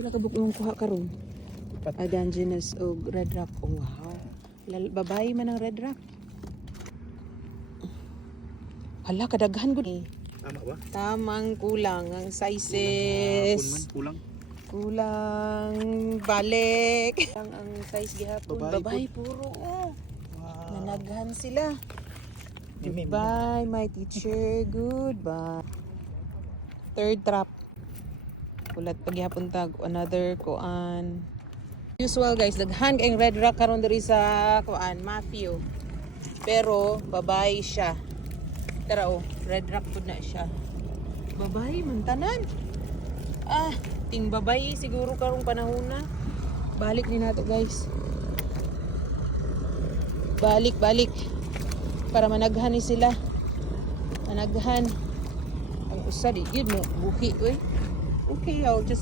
Pila ka buok imong kuha karon? Adangenus o red rock. Oh, wow. Babae man ang red rock. Hala, kadaghan gud eh. Tama ba? Tamang kulang ang sizes. Kulang. Kulang balik. Ang size gihapon. Babae Babae puro. Oh. Wow. Nanaghan sila. Mimi. Goodbye, my teacher. Goodbye. Third trap. Kulat paghihapon tag another kuan. Usual guys, daghan kayong red rock karon diri sa kuan, Matthew. Pero babae siya. Tara oh, red rock pud na siya. Babae man tanan. Ting babae siguro karong panahon na. Balik ni nato guys. Balik. Para managhan ni sila. Managhan. Ang usa di gid mo buhi oy. Okay, I'll just